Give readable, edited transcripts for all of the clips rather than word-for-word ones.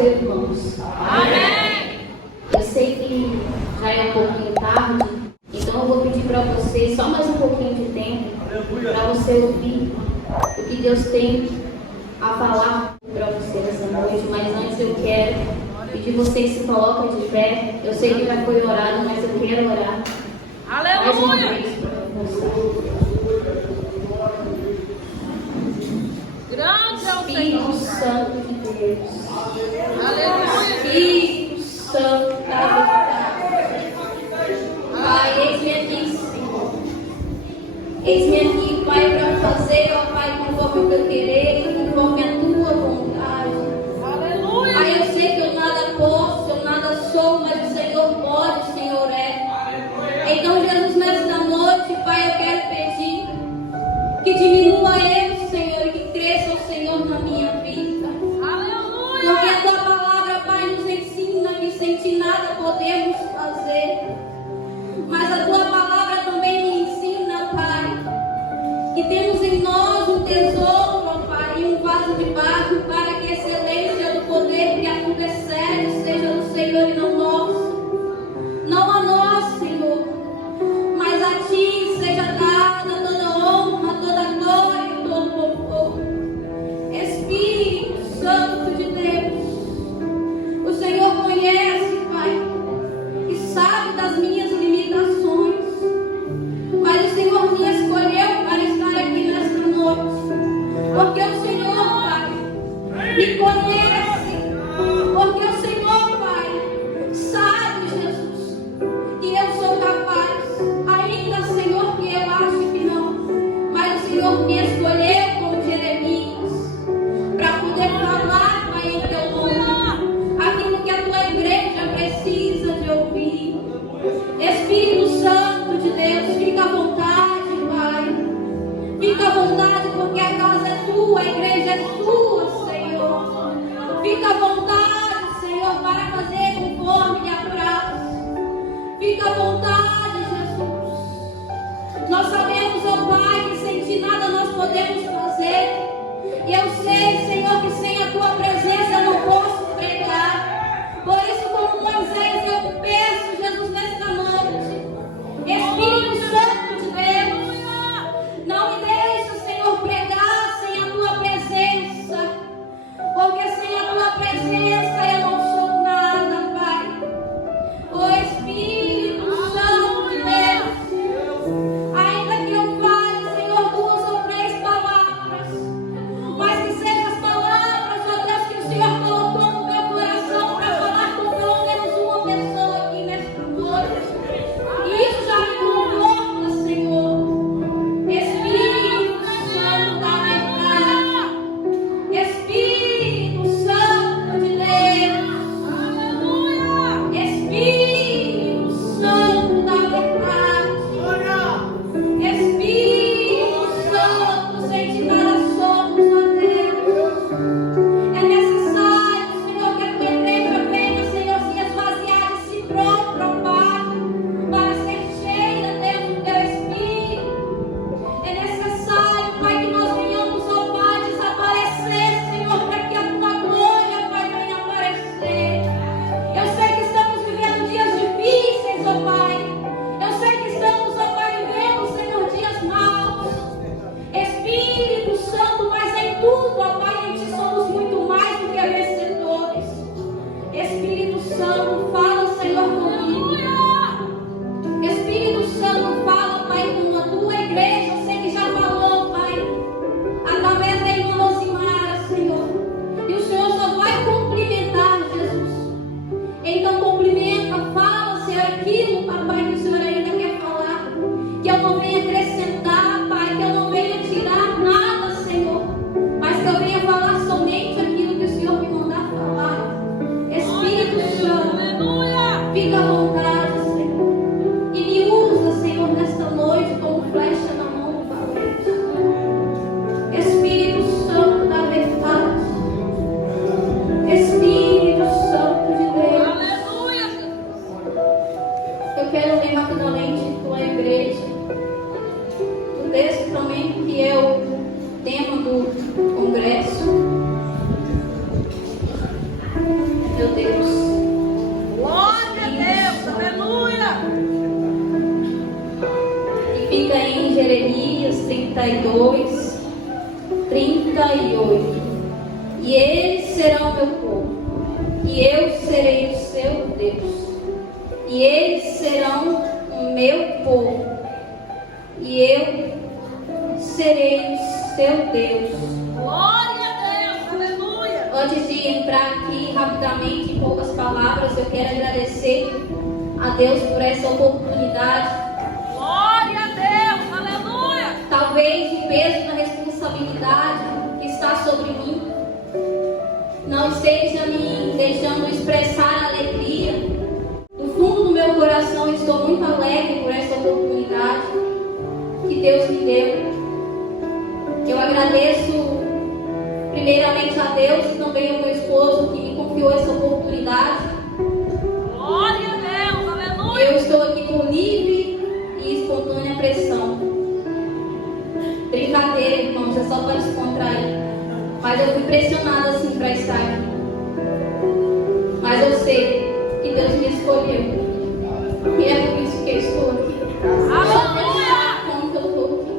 você, irmãos. Amém. Eu sei que já é um pouquinho tarde, então eu vou pedir para vocês só mais um pouquinho de tempo para você ouvir o que Deus tem a falar para você nessa noite. Mas antes eu quero pedir vocês se colocam de pé. Eu sei que já foi orado, mas eu quero orar. Mais uma Aleluia. vez para você. Grande é o Espírito Senhor. Santo de Deus. Aleluia. Espírito Santo da verdade. Pai, eis-me aqui, Senhor. Eis-me aqui, Pai, para fazer, ó Pai, conforme o teu querer e conforme a tua vontade. Aleluia. Pai, eu sei que eu nada posso, eu nada sou, mas o Senhor pode, o Senhor é. Então, Jesus, nesta noite, Pai, eu quero pedir que diminua eu, Senhor, e que cresça o Senhor na minha vida. Porque Aleluia. a tua palavra, Pai, nos ensina que sem ti nada podemos fazer. Mas a tua palavra também me ensina, Pai, que temos em nós um tesouro, ó Pai, e um vaso de barro, para que a excelência do poder que a tudo excede seja do Senhor e não nosso. Não a nós, Senhor, mas a ti seja dada toda honra, toda glória e todo louvor. Espírito Santo de Deus, o Senhor conhece, Pai, e sabe das minhas limitações, mas o Senhor me escolheu para estar aqui nesta noite, porque o Senhor, Pai, me conhece, porque o Senhor, Pai, sabe, Jesus, que eu sou capaz, ainda, Senhor, que eu acho que não, mas o Senhor me escolheu como Jeremias, para poder falar, Pai, em teu nome, aquilo que a tua igreja precisa de ouvir. Espírito Santo de Deus, fica à vontade, Pai. Fica à vontade, porque a casa é tua, a igreja é tua, Senhor. Fica à vontade, Senhor, para fazer conforme lhe apraz. Fica à vontade, Jesus. Nós sabemos, ó Pai, que sem ti nada nós podemos fazer. E eu sei, Senhor, que sem a tua presença eu não posso pregar. Por isso, como Moisés, eu peço, Jesus, nesta noite, Espírito Santo de Deus, não me deixe, Senhor, pregar sem a tua presença, porque sem a tua presença eu não sou nada, Pai. Ó Espírito Santo meu Deus. Glória a Deus. Aleluia. E fica em Jeremias 32, 38. E eles serão meu povo, e eu serei o seu Deus. E eles serão o meu povo, e eu serei o seu Deus. Glória a Deus. Aleluia. Antes de entrar aqui rapidamente em poucas palavras, eu quero agradecer a Deus por essa oportunidade. Glória a Deus. Aleluia. Talvez o peso da responsabilidade que está sobre mim não esteja me deixando expressar alegria. Do fundo do meu coração, eu estou muito alegre por essa oportunidade que Deus me deu. Eu agradeço primeiramente a Deus e também ao meu esposo que me confiou essa oportunidade. Glória a Deus. Aleluia. Eu estou aqui por livre e espontânea pressão. Brincadeira, irmãos, é só para descontrair. Mas eu fui pressionada assim para estar aqui. Mas eu sei que Deus me escolheu. E é por isso que eu estou aqui. Aleluia. Como que eu estou aqui.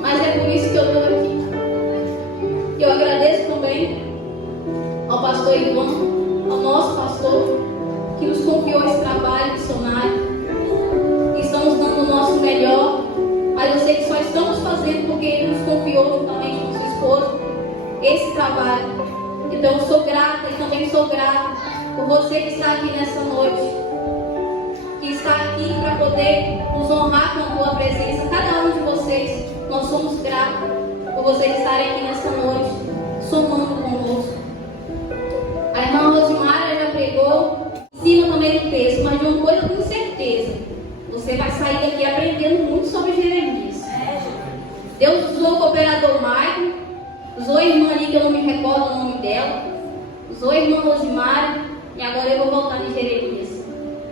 Mas é por isso que eu estou aqui. Eu agradeço também ao pastor Ivan, ao nosso pastor, que nos confiou esse trabalho missionário. Estamos dando o nosso melhor, mas eu sei que só estamos fazendo porque ele nos confiou juntamente com seu esposo esse trabalho. Então eu sou grata e também sou grata por você que está aqui nessa noite, que está aqui para poder nos honrar com a tua presença. Cada um de vocês, nós somos gratos por vocês estarem aqui nessa noite, somando conosco. A irmã Rosimara já pregou em cima também do texto, mas de uma coisa eu tenho certeza: você vai sair daqui aprendendo muito sobre Jeremias. Deus usou o cooperador Maicon, usou a irmã ali que eu não me recordo o nome dela, usou a irmã Rosimara, e agora eu vou voltar em Jeremias.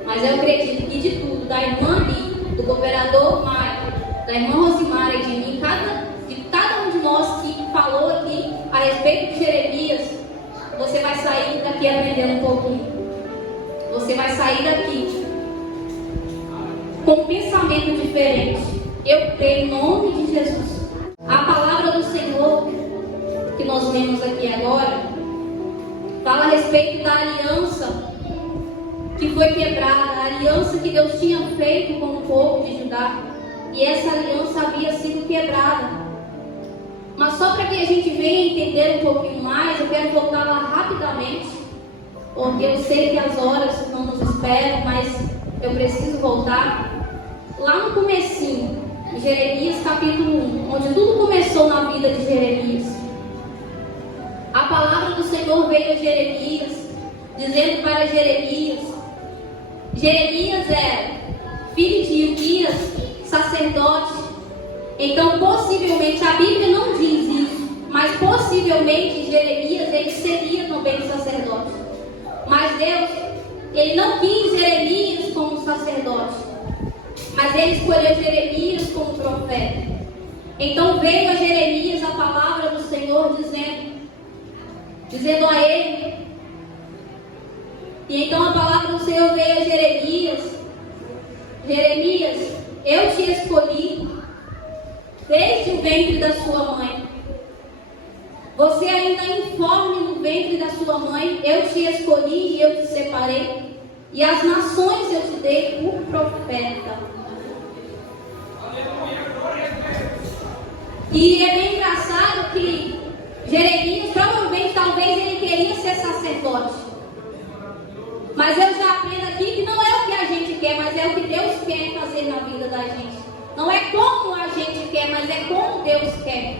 Mas eu acredito que de tudo, da irmã ali, do cooperador Maicon, da irmã Rosimara e de mim, de cada um de nós que falou aqui a respeito de Jeremias, você vai sair daqui aprendendo um pouquinho. Você vai sair daqui com um pensamento diferente. Eu creio em nome de Jesus. A palavra do Senhor que nós lemos aqui agora fala a respeito da aliança que foi quebrada, a aliança que Deus tinha feito com o povo de Judá, e essa aliança havia sido quebrada. Mas só para que a gente venha entender um pouquinho mais, eu quero voltar lá rapidamente, porque eu sei que as horas não nos esperam, mas eu preciso voltar lá no comecinho, em Jeremias capítulo 1, onde tudo começou na vida de Jeremias. A palavra do Senhor veio a Jeremias, dizendo para Jeremias era filho de Ilquias, sacerdote. Então possivelmente, a Bíblia não diz isso, mas possivelmente Jeremias ele seria também sacerdote. Mas Deus, ele não quis Jeremias como sacerdote, mas ele escolheu Jeremias como profeta. Então veio a Jeremias a palavra do Senhor dizendo a ele. E então a palavra do Senhor veio a Jeremias: eu te escolhi desde o ventre da sua mãe. Você ainda informe no ventre da sua mãe, eu te escolhi e eu te separei, e as nações eu te dei por profeta. E é bem engraçado que Jeremias, provavelmente, talvez ele queria ser sacerdote. Mas eu já aprendo aqui que não é o que a gente quer, mas é o que Deus quer fazer na vida da gente. Não é como a gente quer, mas é como Deus quer.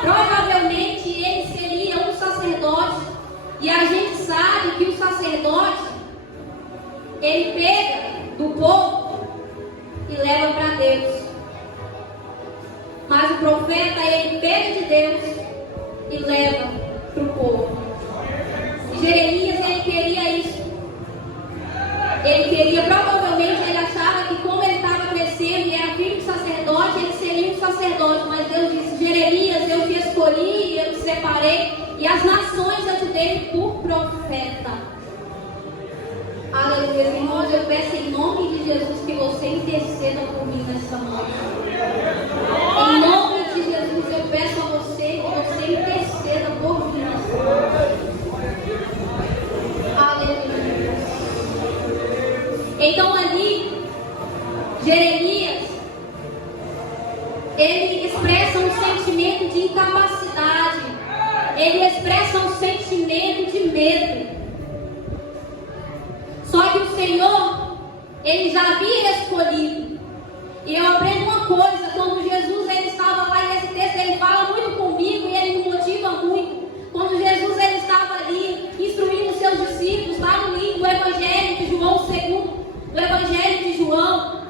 Provavelmente ele seria um sacerdote. E a gente sabe que o sacerdote, ele pega do povo e leva para Deus. Mas o profeta, ele pega de Deus e leva para o povo. E Jeremias, ele queria isso. Ele queria, provavelmente, ele achava que como ele estava crescendo e era filho de sacerdote, ele seria um sacerdote. Mas Deus disse: Jeremias, eu te escolhi, eu te separei, e as nações eu te dei por profeta. peço em nome de Jesus que você interceda por mim nessa noite. Em nome de Jesus, eu peço a você que você interceda por mim nessa noite. Aleluia. Então ali, Jeremias, ele expressa um sentimento de incapacidade. Ele expressa um sentimento de medo. Só que o Senhor, ele já havia escolhido. E eu aprendo uma coisa, quando Jesus ele estava lá, e esse texto ele fala muito comigo e ele me motiva muito. Quando Jesus ele estava ali instruindo os seus discípulos, lá no livro do Evangelho de João, do Evangelho de João,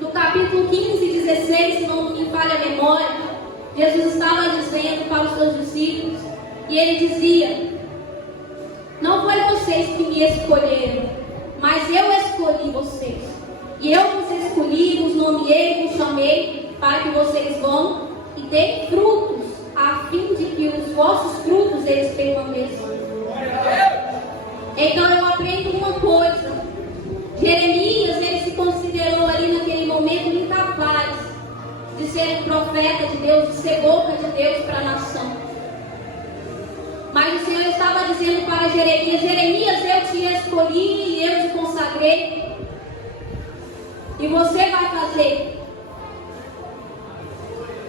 no capítulo 15 e 16, se não me falha a memória, Jesus estava dizendo para os seus discípulos, e ele dizia: não foi vocês que me escolheram, mas eu escolhi vocês. E eu vos escolhi, vos nomeei, vos chamei, para que vocês vão e deem frutos, a fim de que os vossos frutos eles permaneçam. Então eu aprendo uma coisa. Jeremias, ele se considerou ali naquele momento incapaz de ser um profeta de Deus, de ser boca de Deus para a nação. Mas o Senhor estava dizendo para Jeremias: Jeremias, eu te escolhi e eu te consagrei. E você vai fazer.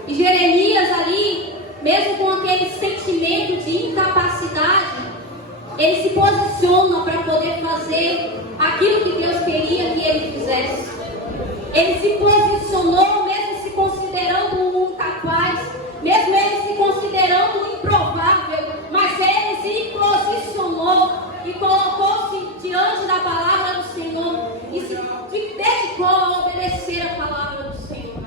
E Jeremias ali, mesmo com aquele sentimento de incapacidade, ele se posiciona para poder fazer aquilo que Deus queria que ele fizesse. Ele se posicionou, mesmo se considerando um incapaz, mesmo ele se considerando um improvável, mas ele se posicionou e colocou-se diante da palavra do Senhor e se dedicou a obedecer a palavra do Senhor.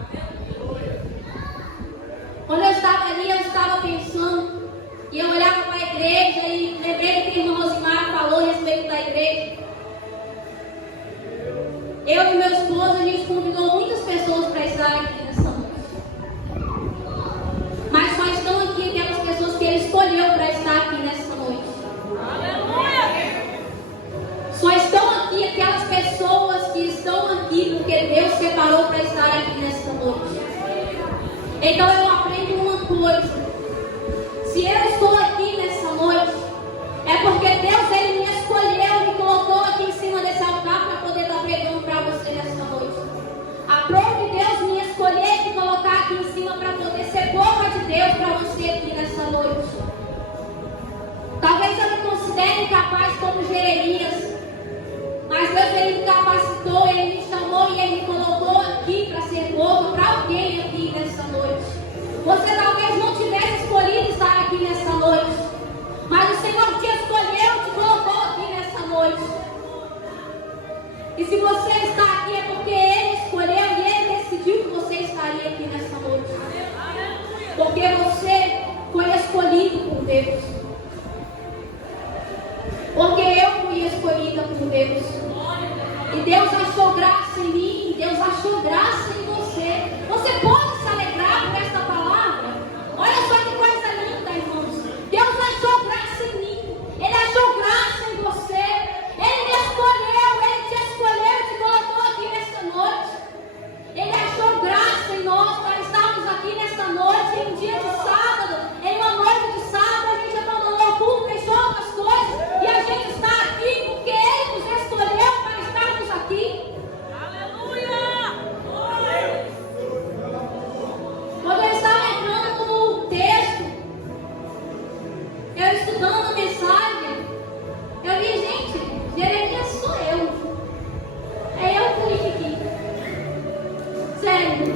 Quando eu estava ali, eu estava pensando, e eu olhava para a igreja e lembrei que a irmã Rosimar falou a respeito da igreja. Eu e meu esposo, a gente convidou muitas pessoas para estar aqui nessa noite. Mas só estão aqui aquelas pessoas que ele escolheu para estar aqui nessa noite. Aleluia! Só estão aqui aquelas pessoas que estão aqui porque Deus separou para estar aqui nessa noite. Então eu aprendo uma coisa. Se eu estou aqui nessa noite, é porque Deus ele me escolheu e me colocou aqui em cima desse altar para poder estar pregando para você nessa noite. Aprove Deus me escolher e me colocar aqui em cima para poder ser boca de Deus para você aqui nessa noite. Talvez eu me considere incapaz como Jeremias, mas Deus ele me capacitou, ele me chamou e ele me colocou aqui para ser boca para alguém aqui nessa noite. Você talvez não tivesse escolhido estar aqui nessa noite, mas o Senhor te escolheu e te colocou aqui nessa noite. E se você está aqui é porque Ele escolheu e Ele decidiu que você estaria aqui nessa noite. Porque você foi escolhido por Deus. Porque eu fui escolhida por Deus. E Deus achou graça em mim, e Deus achou graça em você. Você pode se alegrar por esta palavra? Olha só que coisa linda, irmãos. Deus achou graça em mim. Ele achou graça em você. Ele me escolheu, Ele te escolheu e te colocou aqui nesta noite. Ele achou graça em nós para estarmos aqui nesta noite, em um dia de sábado, em uma noite de sábado. A gente abandonou o culto, deixou outras coisas e a gente está aqui porque Ele nos escolheu para estarmos aqui. Aleluia! Quando eu estava entrando no texto, eu estudando a mensagem, eu vi, gente, Jeremias sou eu. É eu que vim aqui. Sério.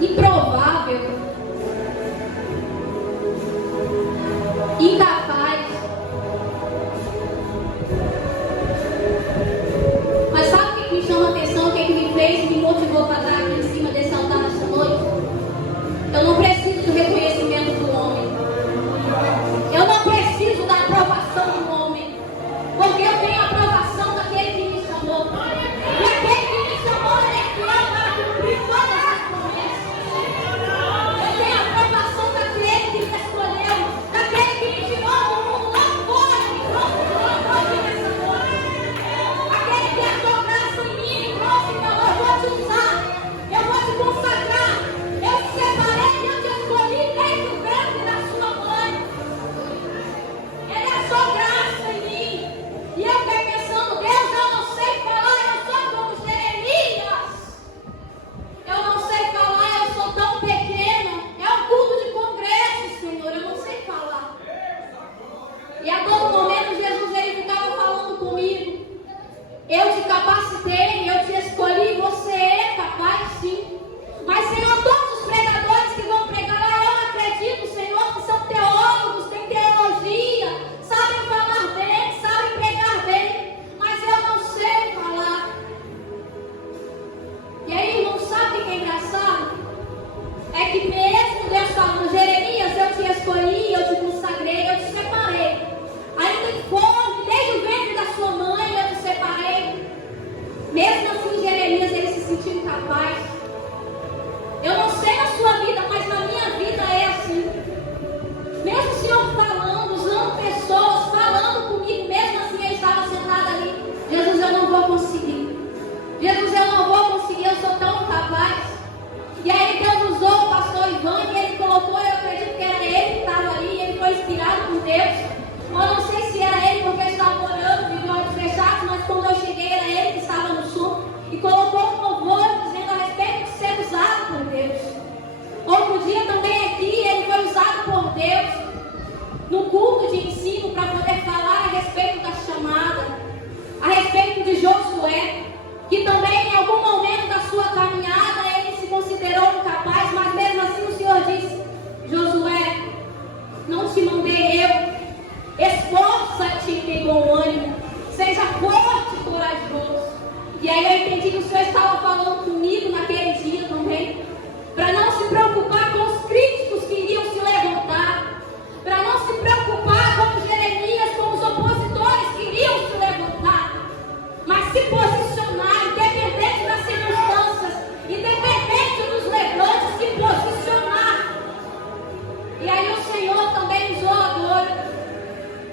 Improvável. Incapaz. Mas sabe o que me chama a atenção? O que me fez e me motivou para estar aqui em cima desse altar nessa noite? Eu não preciso do reconhecimento do homem.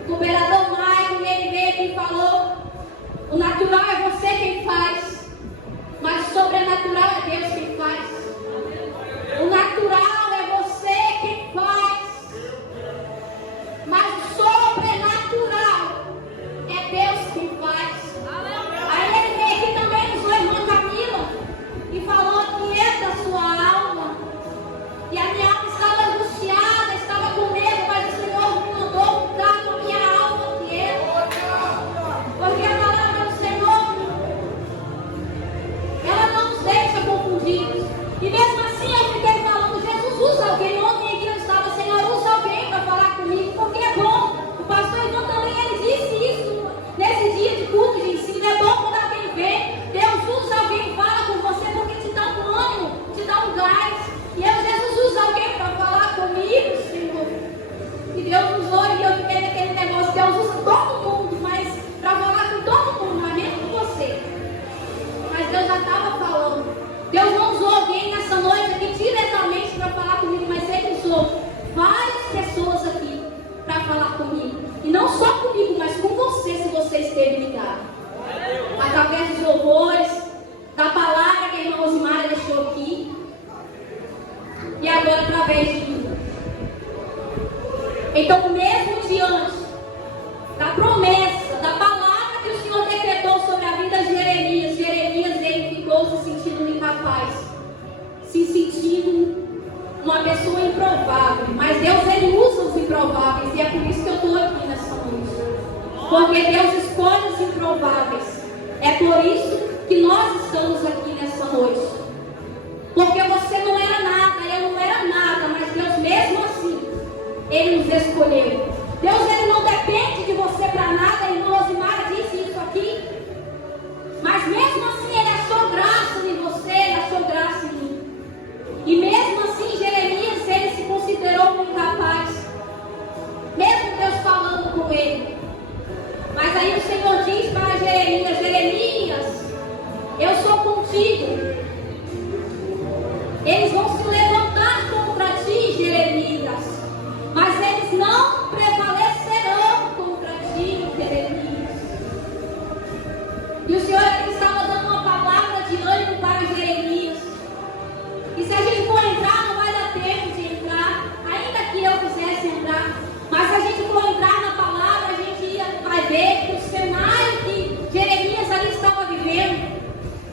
O governador Maicon, ele veio aqui e falou: o natural é você quem faz, mas o sobrenatural é Deus quem faz. O natural é você quem faz, mas o sobrenatural é Deus quem faz. Aí ele veio aqui também, usou a irmã Camila, e falou que é da sua alma. E a minha alma estava angustiada, estava com medo, mas o Senhor me mandou mudar com a minha alma que é. Porque a palavra do Senhor, ela não nos deixa confundidos. E mesmo assim eu fiquei falando: Jesus, usa alguém. Ontem aqui eu estava: Senhor, usa alguém para falar comigo, porque é bom. O pastor Ivan também, ele disse isso nesse dia de culto de ensino. É bom quando alguém vem, Deus usa alguém, fala com você, porque te dá um ânimo, te dá um gás. E eu: Jesus, usa alguém para falar comigo, Senhor. E Deus usou, e eu fiquei naquele negócio: Deus usa todo mundo, mas para falar com todo mundo, mas mesmo com você. Mas Deus já estava falando. Deus não usou alguém nessa noite aqui diretamente para falar comigo, mas Ele usou várias pessoas aqui para falar comigo. E não só comigo, mas com você, se você esteve ligado. Através dos louvores, da palavra que a irmã Rosimara deixou aqui. E agora através de mim. Então, mesmo diante da promessa, da palavra que o Senhor decretou sobre a vida de Jeremias, ele ficou se sentindo incapaz, se sentindo uma pessoa improvável. Mas Deus, ele usa os improváveis, e é por isso que eu estou aqui nessa noite. Porque Deus escolhe os improváveis. É por isso que nós estamos aqui nessa noite. Porque você não era nada, eu não era nada, mas Deus mesmo assim, Ele nos escolheu. Deus, Ele não depende de você para nada. A irmã Rosimara disse isso aqui. Mas mesmo assim Ele achou graça em você, Ele achou graça em mim. E mesmo assim Jeremias, ele se considerou incapaz. Mesmo Deus falando com ele. Mas aí o Senhor diz para Jeremias: Jeremias, eu sou contigo. Eles vão se levantar contra ti, Jeremias, mas eles não prevalecerão contra ti, Jeremias. E o Senhor aqui estava dando uma palavra de ânimo para Jeremias. E se a gente for entrar, não vai dar tempo de entrar, ainda que eu quisesse entrar. Mas se a gente for entrar na palavra, a gente vai ver que o cenário que Jeremias ali estava vivendo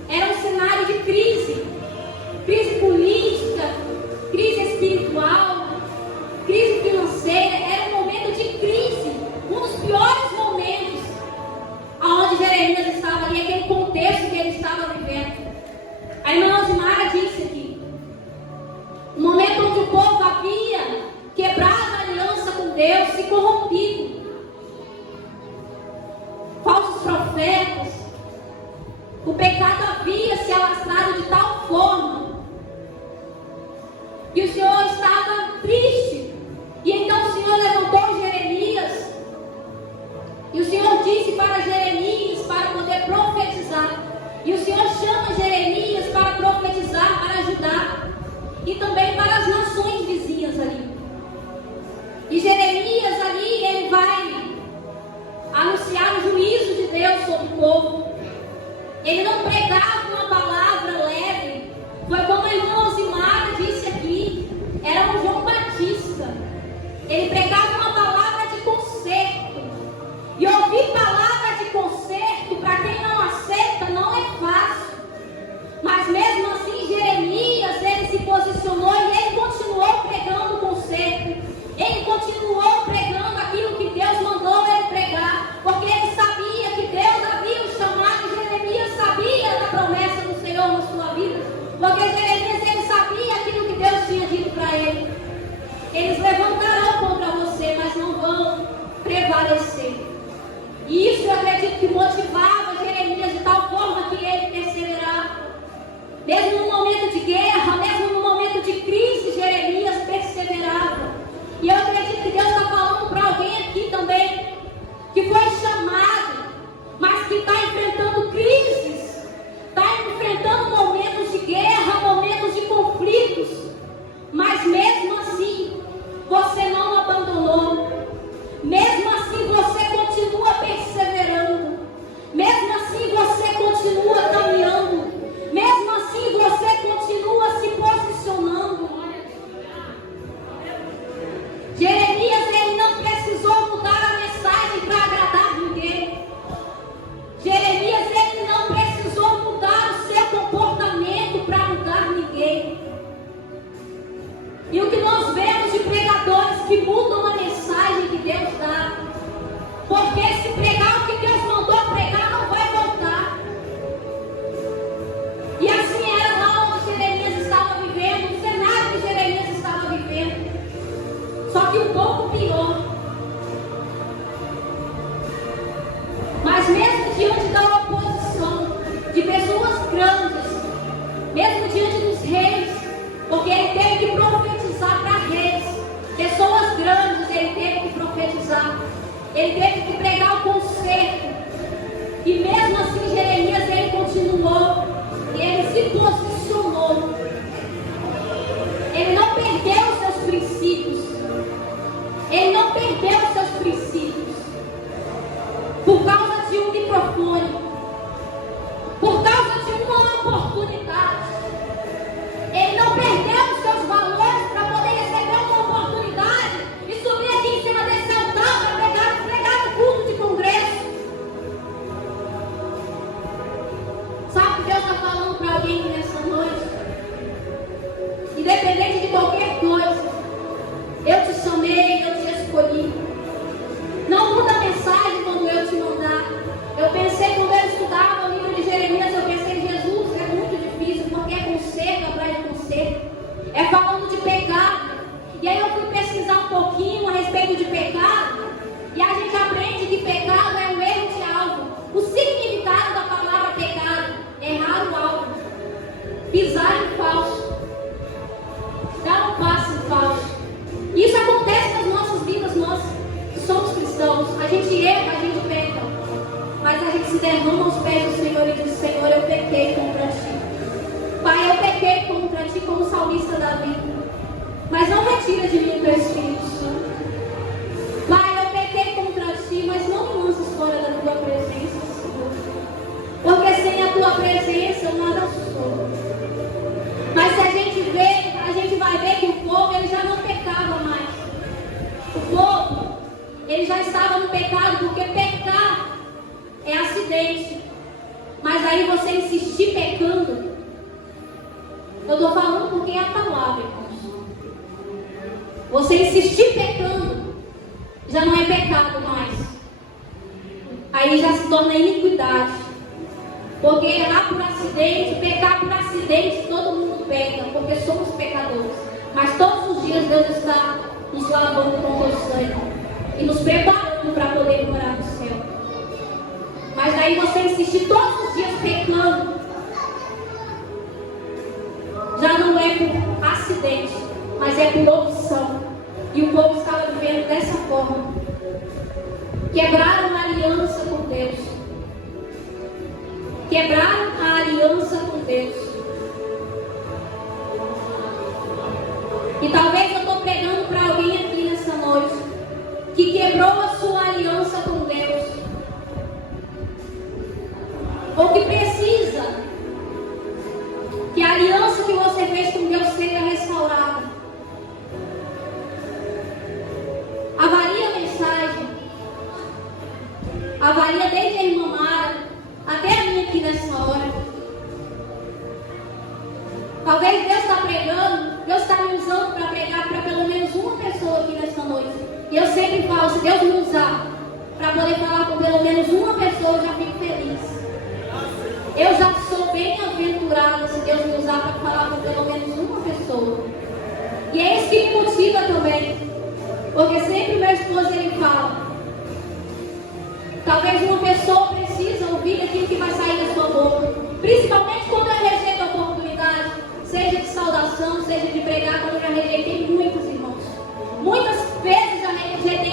era um cenário de crise. Crise política, crise espiritual, crise financeira. Era um momento de crise, um dos piores momentos aonde Jeremias estava ali, aquele contexto que ele estava vivendo. A irmã Rosimara disse aqui, um momento onde o povo havia quebrado a aliança com Deus, se corrompido, falsos profetas, o pecado havia se alastrado de tal forma que o Senhor estava triste. E então o Senhor levantou Jeremias, e o Senhor disse para Jeremias para poder profetizar. E o Senhor chama Jeremias para profetizar, para ajudar, e também para as nações vizinhas ali. E Jeremias ali, ele vai anunciar o juízo de Deus sobre o povo. Ele não pregava uma palavra leve. Foi como a irmã Rosimara disse aqui, era um João Batista. Ele pregava uma palavra de conserto. E ouvir palavra de conserto, para quem não aceita, não é fácil. Mas mesmo assim, Jeremias, ele se posicionou e ele continuou pregando o conserto. Ele continuou pregando aquilo que Deus mandou ele pregar. Porque ele sabia que Deus havia o chamado. E Jeremias sabia da promessa do Senhor na sua vida. Porque Jeremias, ele sabia aquilo que Deus tinha dito para ele. Eles levantarão contra você. que um pouco pior. Mas mesmo diante da oposição de pessoas grandes, mesmo diante dos reis, porque ele teve que profetizar para reis, pessoas grandes ele teve que profetizar, ele teve que pregar o conserto, e mesmo assim Jeremias ele continuou, e ele se posicionou, ele não perdeu os seus princípios, ele não perdeu os seus princípios, por causa de um microfone, por causa de uma oportunidade. Ele não perdeu os seus valores para poder receber uma oportunidade e subir aqui em cima desse altar para pregar no culto de congresso. Sabe o que Deus está falando para alguém nessa noite? Independente de qualquer coisa, eu te chamei, eu te escolhi. Não muda a mensagem quando eu te mandar. Eu pensei, quando eu estudava o livro de Jeremias, eu pensei, Jesus, é muito difícil, porque é conserto atrás de conserto. É falando de pecado. E aí eu fui pesquisar um pouquinho a respeito de pecado. E a gente aprende que pecado é um erro de alvo. O significado da palavra pecado é errar o alvo, pisar em falso, dar um passo em falso. Isso acontece nas nossas vidas, nós que somos cristãos. A gente erra, a gente peca, mas a gente se derrama aos pés do Senhor e diz: Senhor, eu pequei contra ti. Pai, eu pequei contra ti, como o salmista Davi. Mas não retira de mim o teu Espírito Santo. Pai, eu pequei contra ti, mas não me lances fora da tua presença, Senhor. Porque sem a tua presença eu nada sou. Mas se a gente vê, a gente vai ver que o povo ele já não pecava mais. O povo ele já estava no pecado, porque pecar é acidente. Mas aí você insistir pecando, eu estou falando porque é a palavra, irmãos. Você insistir pecando, já não é pecado mais. Aí já se torna iniquidade. Porque errar por acidente, pecar por acidente, todo mundo peca, porque somos pecadores. Mas todos os dias Deus está nos lavando com o sangue e nos preparando para poder morar no céu. Mas aí você insistir todos os dias pecando, já não é por acidente, mas é por opção. E o povo estava vivendo dessa forma. Quebraram a aliança com Deus. Quebraram a aliança com Deus. E talvez eu estou pregando para alguém aqui nessa noite que quebrou a sua aliança com Deus, ou que precisa que a aliança que você fez com Deus seja restaurada. Avalie a mensagem, avalia desde a irmã Mara até a minha aqui nessa hora. Talvez Deus está pregando, Deus está me usando para pregar para pelo menos uma pessoa aqui nessa noite. E eu sempre falo, se Deus me usar para poder falar com pelo menos uma pessoa, eu já fico feliz. Eu já sou bem-aventurada se Deus me usar para falar com pelo menos uma pessoa. E é isso que me motiva também. Porque sempre meu esposo ele fala, talvez uma pessoa precisa ouvir aquilo que vai sair da sua boca. Principalmente quando eu rejeito a oportunidade, seja de saudação, seja de pregar, como eu já rejeitei muitos irmãos. Muitas vezes já rejeitei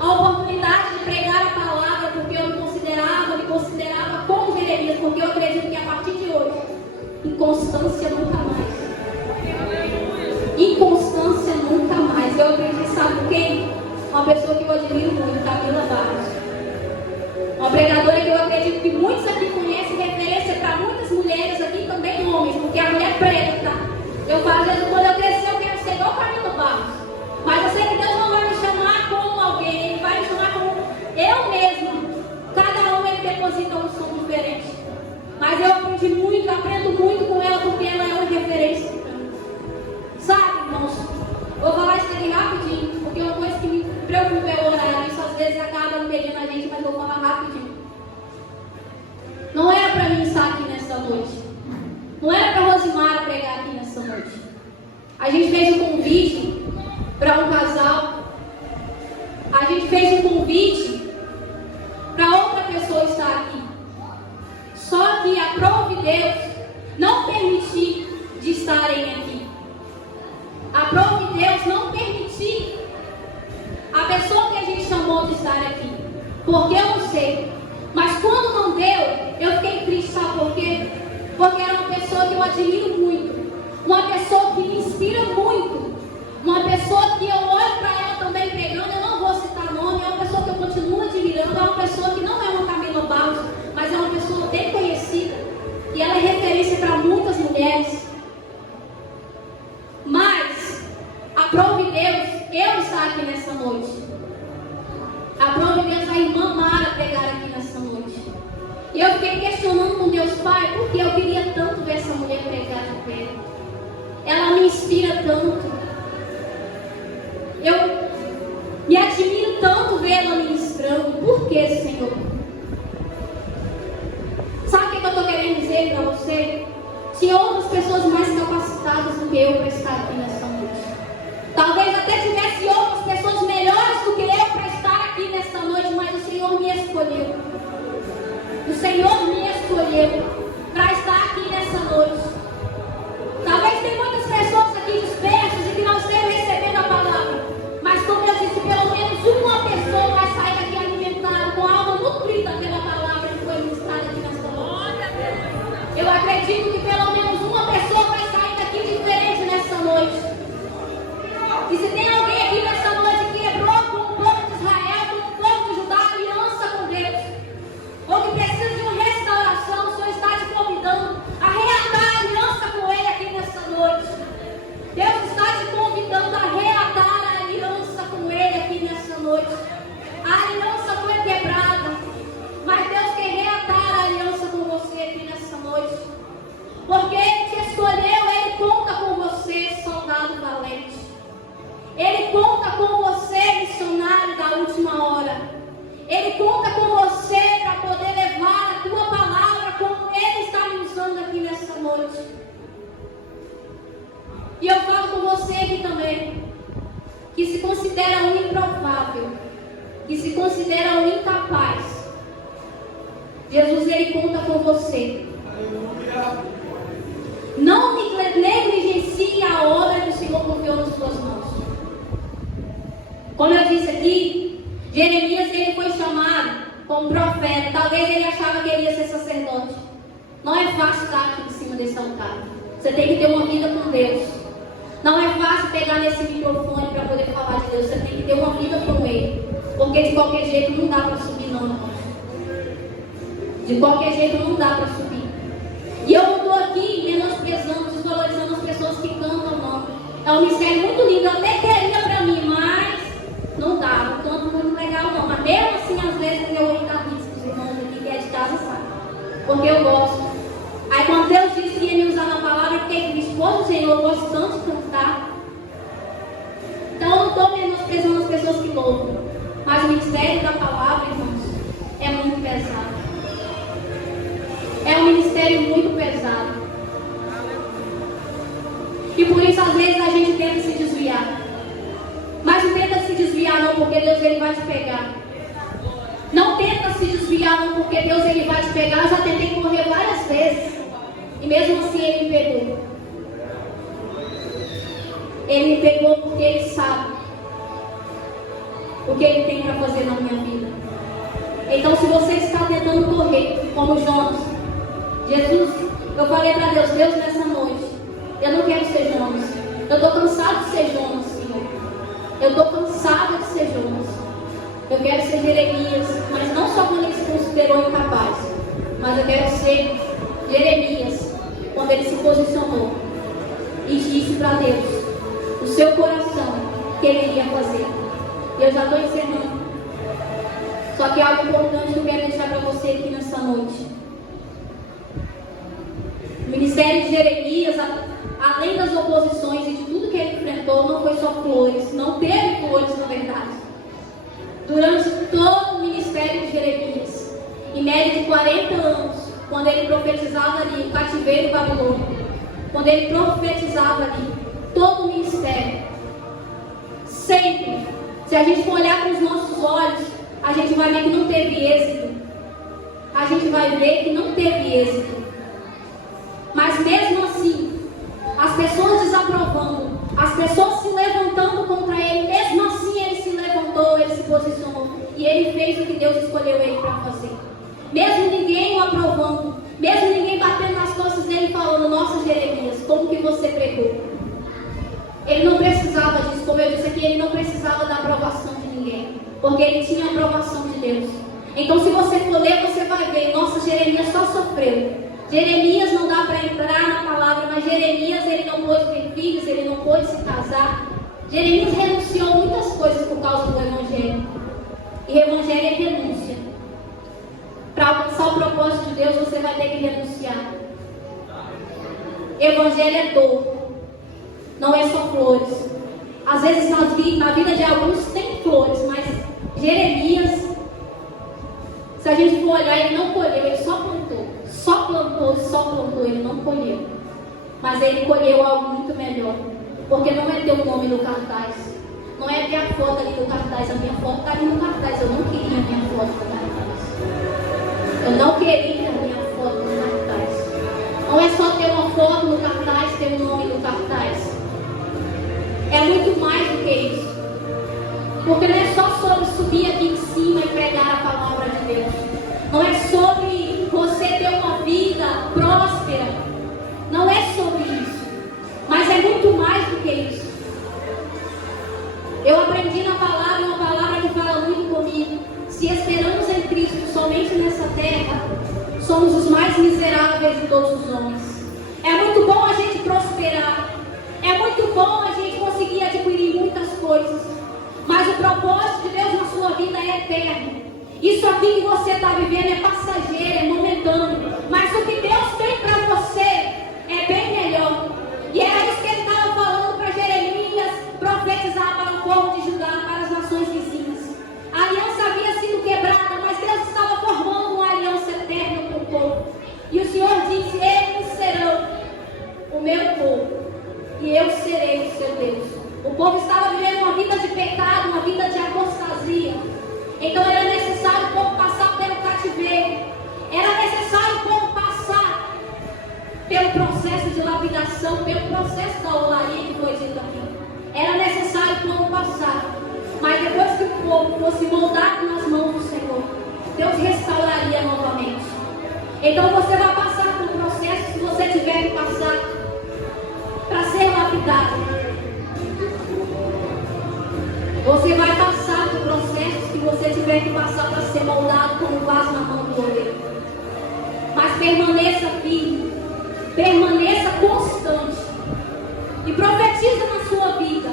a oportunidade de pregar a palavra, porque eu me considerava como Jeremias, porque eu acredito que a partir de hoje, inconstância nunca mais. Inconstância nunca mais. Eu acredito, sabe por quê? Uma pessoa que eu admiro muito, Camila Barros. Uma pregadora que eu acredito que muitos aqui conhecem, referência para muitas mulheres aqui, também homens, porque a mulher prega, tá? Eu falo, Jesus, quando eu crescer, eu quero ser igual Camila Barros. Mas eu sei que Deus não vai me chamar como alguém, Ele vai me chamar como eu mesma. Cada um ele deposita um som diferente. Mas eu aprendi muito, aprendo muito com ela, porque ela é uma referência. Sabe, irmãos? Vou falar isso aqui rapidinho, porque uma coisa que me preocupa é o horário. Isso às vezes acaba impedindo a gente, mas vou falar rapidinho. Não era para mim estar aqui nessa noite. Não era para Rosimara pregar aqui nessa noite. A gente fez o convite para um casal. A gente fez um convite para outra pessoa estar aqui. Só que a prova de Deus não permitiu de estarem aqui. A prova de Deus não permitiu a pessoa que a gente chamou de estar aqui. Porque eu não sei. Mas quando não deu, eu fiquei triste, sabe por quê? Porque era uma pessoa que eu admiro muito. Uma pessoa que me inspira muito. Uma pessoa que eu olho para ela também pregando, eu não vou citar nome, é uma pessoa que eu continuo admirando, é uma pessoa que não é uma Camila Barros, mas é uma pessoa bem conhecida. E ela é referência para muitas mulheres. Mas, a prova de Deus, eu estar aqui nessa noite. A prova de Deus, a irmã Mara pregar aqui nessa noite. E eu fiquei questionando com Deus, Pai, porque eu queria tanto ver essa mulher pregar de pé. Ela me inspira tanto. Eu me admiro tanto vê-la ministrando. Por que, Senhor? Sabe o que eu estou querendo dizer para você? Tinha outras pessoas mais capacitadas do que eu para estar aqui nessa noite. Talvez até tivesse outras pessoas melhores do que eu para estar aqui nessa noite, mas o Senhor me escolheu. O Senhor me escolheu para estar aqui nessa noite. Talvez tenha muitas pessoas aqui dispersas e que não estejam recebendo a palavra. Mas como eu disse, pelo menos uma pessoa vai sair daqui alimentada, com a alma nutrida pela palavra que foi ministrada aqui nessa noite. Eu acredito que pelo menos uma pessoa vai sair daqui diferente nessa noite. E se tem alguém aqui nessa noite que quebrou com o povo de Israel, com o povo de Judá, a aliança com Deus, ou que precisa de uma restauração, o Senhor está te convidando a reatar a aliança com Ele aqui nessa noite. Deus está te convidando a reatar a aliança com Ele aqui nessa noite. A aliança foi quebrada, mas Deus quer reatar a aliança com você aqui nessa noite. Porque Ele te escolheu, Ele conta com você, soldado valente. Ele conta com você, missionário da última hora. Ele conta com você para poder levar a tua palavra como Ele está me usando aqui nessa noite. E eu falo com você aqui também, que se considera um improvável, que se considera um incapaz. Jesus, Ele conta com você. Não negligencie a obra que o Senhor confiou nas suas mãos. Como eu disse aqui, Jeremias, ele foi chamado como profeta. Talvez ele achava que ele ia ser sacerdote. Não é fácil estar aqui em cima desse altar. Você tem que ter uma vida com Deus. Não é fácil pegar nesse microfone para poder falar de Deus. Você tem que ter uma vida com Ele. Porque de qualquer jeito não dá para subir, não, irmão. De qualquer jeito não dá para subir. E eu não estou aqui menosprezando, desvalorizando as pessoas que cantam, não. É um mistério muito lindo. Eu até queria para mim, mas não dá. Não canto muito legal, não. Mas mesmo assim, às vezes eu ouço da vista dos irmãos aqui que é de casa, sabe? Porque eu gosto. Aí quando Deus disse que ia me usar na palavra, eu fiquei triste. Pô, Senhor, eu gosto tanto de cantar. Então eu não estou menosprezando as pessoas que louvam. Mas o ministério da palavra, irmãos, é muito pesado. É um ministério muito pesado. E por isso, às vezes, a gente tenta se desviar. Mas não tenta se desviar não, porque Deus ele vai te pegar. Não tenta se desviar não, porque Deus ele vai te pegar. Eu já tentei correr várias vezes. E mesmo assim Ele me pegou. Ele me pegou porque Ele sabe o que Ele tem para fazer na minha vida. Então se você está tentando correr como Jonas, Jesus, eu falei para Deus, Deus nessa noite, eu não quero ser Jonas. Eu estou cansado de ser Jonas, Senhor. Eu estou cansada de ser Jonas. Eu quero ser Jeremias, mas não só quando ele se considerou incapaz, mas eu quero ser Jeremias quando ele se posicionou e disse para Deus o seu coração que ele iria fazer. Eu já estou encerrando. Só que algo importante que eu quero deixar para você aqui nessa noite. O ministério de Jeremias, além das oposições e de tudo que ele enfrentou, não foi só flores. Não teve flores, na verdade. Durante todo o ministério de Jeremias, em média de 40 anos, quando ele profetizava ali, cativeiro babilônico, quando ele profetizava ali, todo o ministério, sempre, se a gente for olhar com os nossos olhos, a gente vai ver que não teve êxito. A gente vai ver que não teve êxito. Mas mesmo assim, as pessoas desaprovando, as pessoas se levantando contra ele, mesmo assim ele se levantou, ele se posicionou e ele fez o que Deus escolheu ele para fazer. Mesmo ninguém o aprovando, mesmo ninguém batendo nas costas dele e falando: nossa, Jeremias, como que você pregou? Ele não precisava disso, como eu disse aqui, ele não precisava da aprovação de ninguém, porque ele tinha a aprovação de Deus. Então, se você for ler, você vai ver: nossa, Jeremias só sofreu. Jeremias não dá para entrar na palavra, mas Jeremias, ele não pôde ter filhos, ele não pôde se casar. Jeremias renunciou a muitas coisas por causa do Evangelho. E o Evangelho é renúncia. Para alcançar o propósito de Deus, você vai ter que renunciar. Evangelho é dor, não é só flores. Às vezes na vida de alguns tem flores, mas Jeremias, se a gente for olhar, ele não colheu, ele só plantou. Só plantou, ele não colheu. Mas ele colheu algo muito melhor. Porque não é ter o nome no cartaz. Não é ter a foto ali no cartaz. A minha foto está ali no cartaz. Eu não queria a minha foto no cartaz. Eu não queria a minha foto no cartaz. Não é só ter uma foto no cartaz, ter o nome no cartaz. É muito mais do que isso. Porque não é só sobre subir aqui em cima e pregar a palavra de Deus. Não é sobre você ter uma vida próspera. Não é sobre isso. Mas é muito mais do que isso. Eu aprendi na palavra, uma palavra que fala muito comigo. Se esperamos em Cristo somente nessa terra, somos os mais miseráveis de todos os homens. É muito bom a gente prosperar. É muito bom a gente conseguir adquirir muitas coisas. Mas o propósito de Deus na sua vida é eterno. Isso aqui que você está vivendo é passageiro, é momentâneo. Mas o que Deus tem para você é bem melhor. E era isso que ele estava falando para Jeremias profetizar para o povo de Judá, para as nações vizinhas. A aliança havia sido quebrada, mas Deus estava formando uma aliança eterna com o povo. E o Senhor disse: eles serão o meu povo e eu serei o seu Deus. O povo estava vivendo uma vida de pecado, uma vida de apostasia. Então era necessário o povo passar pelo cativeiro. Era necessário o povo passar pelo processo de lapidação, pelo processo da olaria que foi dito aqui. Era necessário o povo passar. Mas depois que o povo fosse moldado nas mãos do Senhor, Deus restauraria novamente. Então você vai passar por um processo, se você tiver que passar, para ser lapidado. Você vai passar por processos que você tiver que passar para ser moldado como vaso na mão do oleiro. Mas permaneça firme, permaneça constante. E profetiza na sua vida: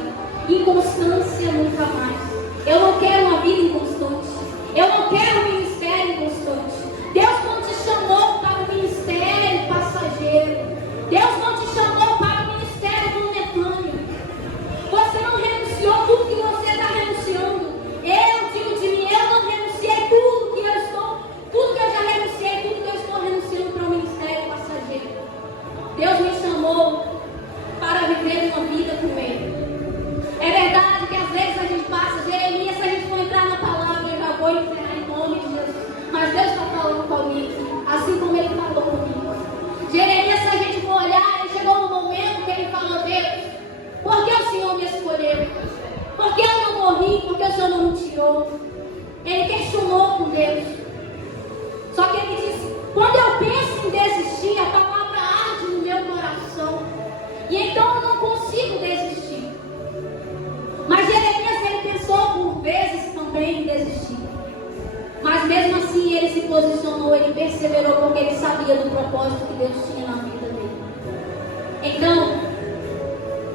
inconstância nunca mais. Eu não quero uma vida inconstante. Eu não quero um ministério inconstante. Deus não te chamou para o ministério passageiro. Deus não te chamou para o ministério momentâneo. Você não renunciou tudo que você está renunciando. Eu digo de mim: eu não renunciei tudo que eu já renunciei, tudo que eu estou renunciando para o ministério passageiro. Deus me chamou para viver uma vida com Ele. É verdade que às vezes a gente passa, Jeremias, se a gente for entrar na palavra, eu já vou encerrar em nome de Jesus. Mas Deus está falando comigo, assim como Ele falou comigo. Jeremias, se a gente for olhar, ele chegou no momento que ele falou: Deus, por que o Senhor me escolheu? Por que eu não morri? Por que o Senhor não me tirou? Ele questionou com Deus. Só que ele disse: quando eu penso em desistir, a palavra arde no meu coração. E então eu não consigo desistir. Mas Jeremias, ele pensou por vezes também em desistir. Mas mesmo assim ele se posicionou, ele perseverou, porque ele sabia do propósito que Deus tinha na vida dele. Então,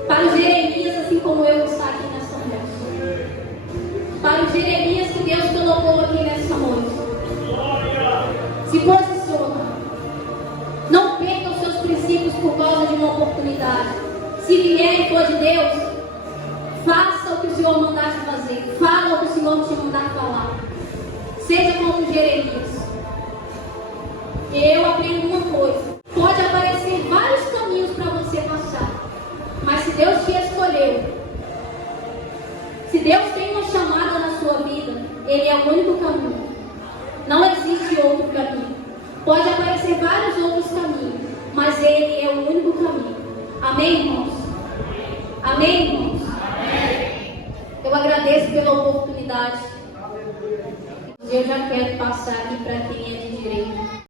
para o Jeremias, assim como eu está aqui nessa noite, para o Jeremias que Deus colocou aqui nessa noite, se posiciona. Não perca os seus princípios por causa de uma oportunidade. Se vier e for de Deus, faça o que o Senhor mandar te fazer. Fala o que o Senhor te mandar falar. Seja como Jeremias. Eu aprendo uma coisa: pode aparecer vários caminhos para você passar, mas se Deus te escolheu, Amém, irmãos? Amém, irmãos? Eu agradeço pela oportunidade. Eu já quero passar aqui para quem é